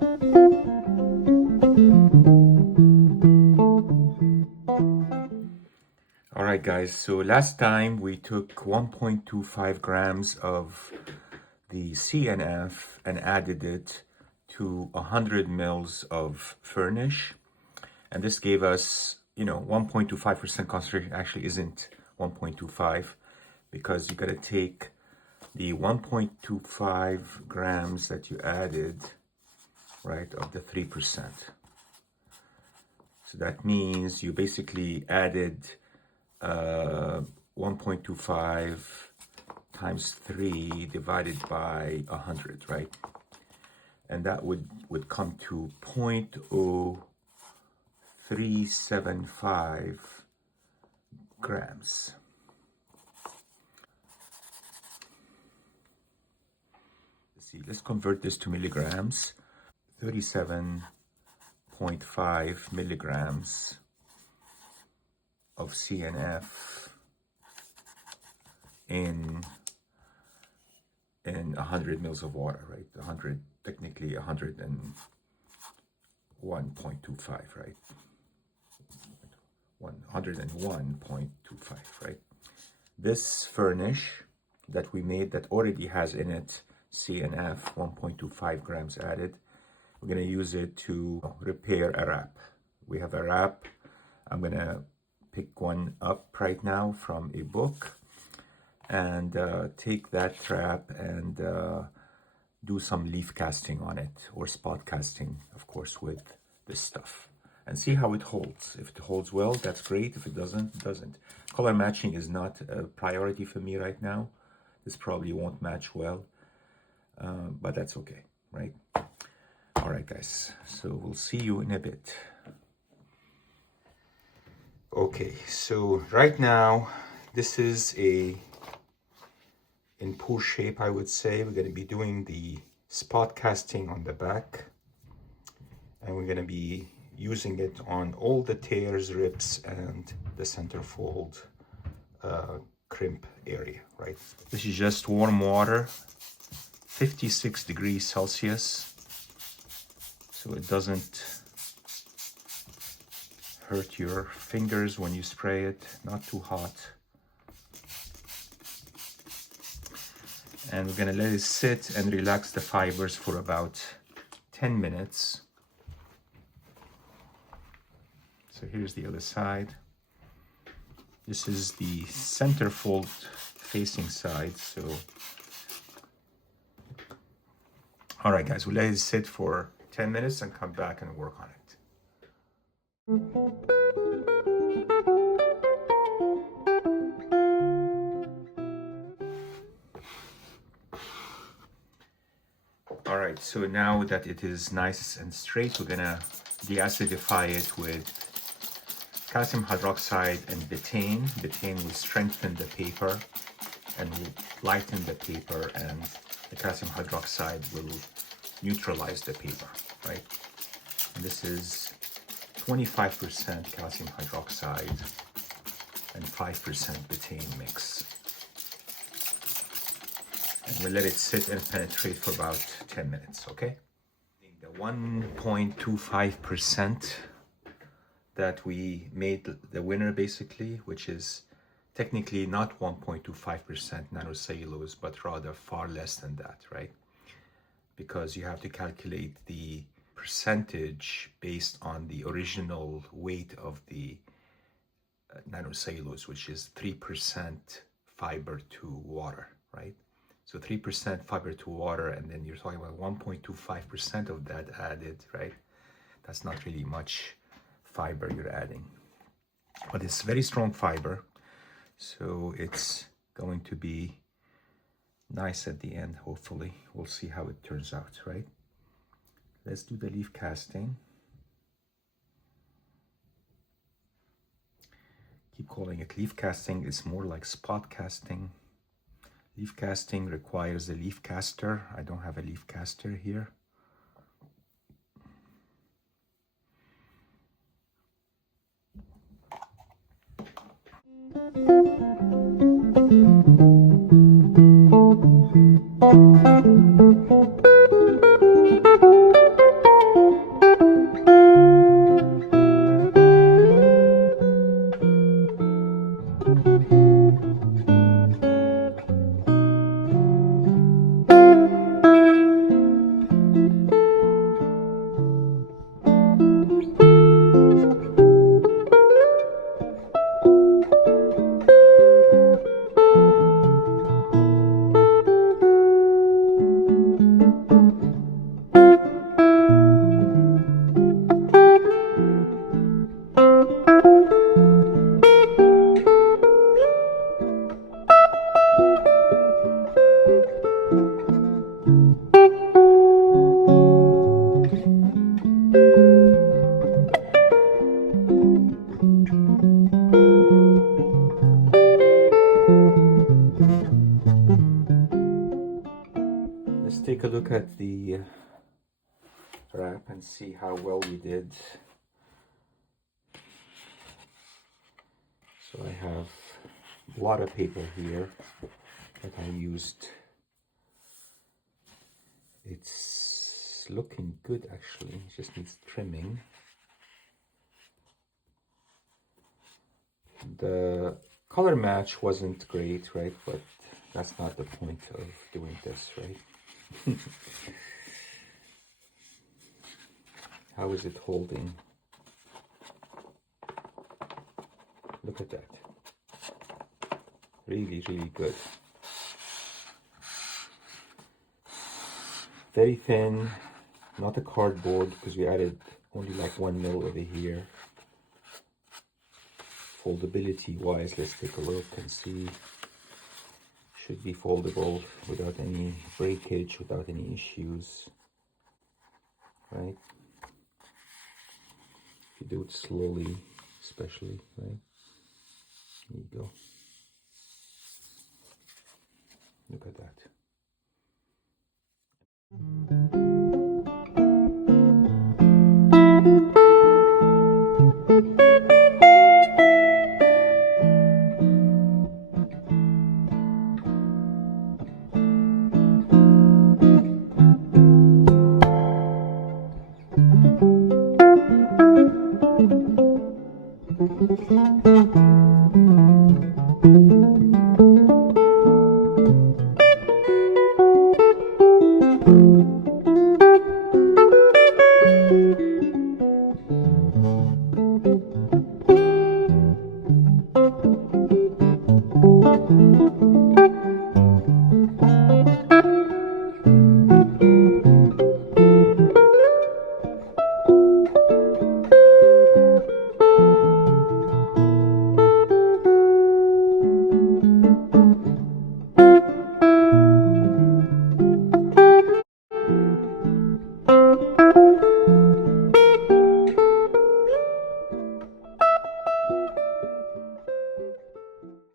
All right, guys, so last time we took 1.25 grams of the CNF and added it to 100 mils of Furnish. And this gave us, 1.25% concentration. Actually isn't 1.25 because you got to take the 1.25 grams that you added, right, of the 3%. So that means you basically added 1.25 times 3 divided by 100, right? And that would come to 0.0375 grams. Let's convert this to milligrams. 37.5 milligrams of CNF in 100 mils of water, right? Technically 101.25, right? 101.25, right? This Furnish that we made that already has in it CNF, 1.25 grams added. We're going to use it to repair a wrap. We have a wrap. I'm going to pick one up right now from a book and take that wrap and do some leaf casting on it, or spot casting, of course, with this stuff, and see how it holds. If it holds well, that's great. If it doesn't, it doesn't. Color matching is not a priority for me right now. This probably won't match well. But that's okay, right? All right, guys, so we'll see you in a bit. Okay, so right now, this is in pour shape, I would say. We're going to be doing the spot casting on the back, and we're going to be using it on all the tears, rips, and the centerfold crimp area, right? This is just warm water. 56 degrees Celsius, so it doesn't hurt your fingers when you spray it, not too hot. And we're gonna let it sit and relax the fibers for about 10 minutes. So here's the other side. This is the centerfold facing side, so all right, guys, we'll let it sit for 10 minutes and come back and work on it. All right, so now that it is nice and straight, we're gonna deacidify it with calcium hydroxide and betaine. Betaine will strengthen the paper and will lighten the paper, and the calcium hydroxide will neutralize the paper, right? And this is 25% calcium hydroxide and 5% betaine mix. And we'll let it sit and penetrate for about 10 minutes, okay? The 1.25% that we made the winner, basically, which is technically not 1.25% nanocellulose, but rather far less than that, right? Because you have to calculate the percentage based on the original weight of the nanocellulose, which is 3% fiber to water, right? So 3% fiber to water, and then you're talking about 1.25% of that added, right? That's not really much fiber you're adding. But it's very strong fiber, so it's going to be nice at the end, hopefully. We'll see how it turns out, right? Let's do the leaf casting. Keep calling it leaf casting. It's more like spot casting. Leaf casting requires a leaf caster. I don't have a leaf caster here. wrap and see how well we did. So I have a lot of paper here that I used. It's looking good actually, it just needs trimming. The color match wasn't great, right? But that's not the point of doing this, right? How is it holding? Look at that. Really, really good. Very thin, not a cardboard because we added only like 1 mil over here. Foldability wise, let's take a look and see. Should be foldable without any breakage, without any issues, right? If you do it slowly, especially, right? There you go. Look at that.